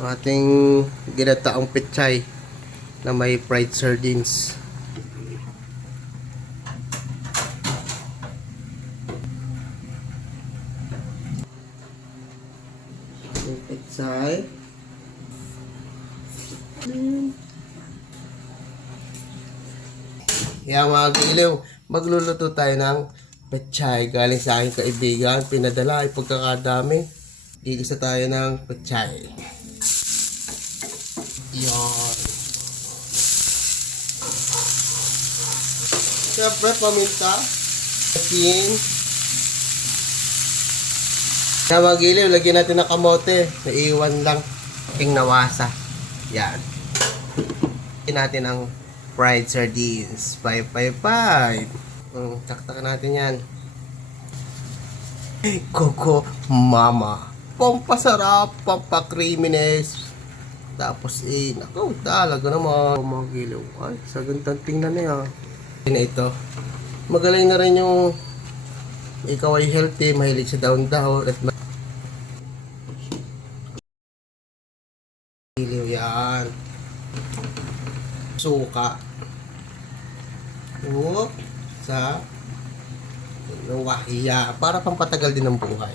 Ating ginataong pechay na may fried sardines. Yung pechay. Kaya mga kailiw, magluluto tayo ng pechay galing sa aking kaibigan. Pinadala ay pagkakadami. Gigisa tayo ng pechay. Yan. Siyempre, paminta. Asin. Kaya mga giliw, lagyan natin ng kamote. Naiwan lang. Aking nawasa. Yan. Lagyan natin ang fried sardines. 555. Taktakan natin yan. Coco Mama. Pampasarap, pampakreaminess. Tapos nakaw talaga naman mga giliw. Ay, sa gandang tingnan na yan. Na ito. Magaling na rin yung ikaw ay healthy, mahilig sa daon-daon at giliw yan. Suka. Sa wahiya para pampatagal din ng buhay.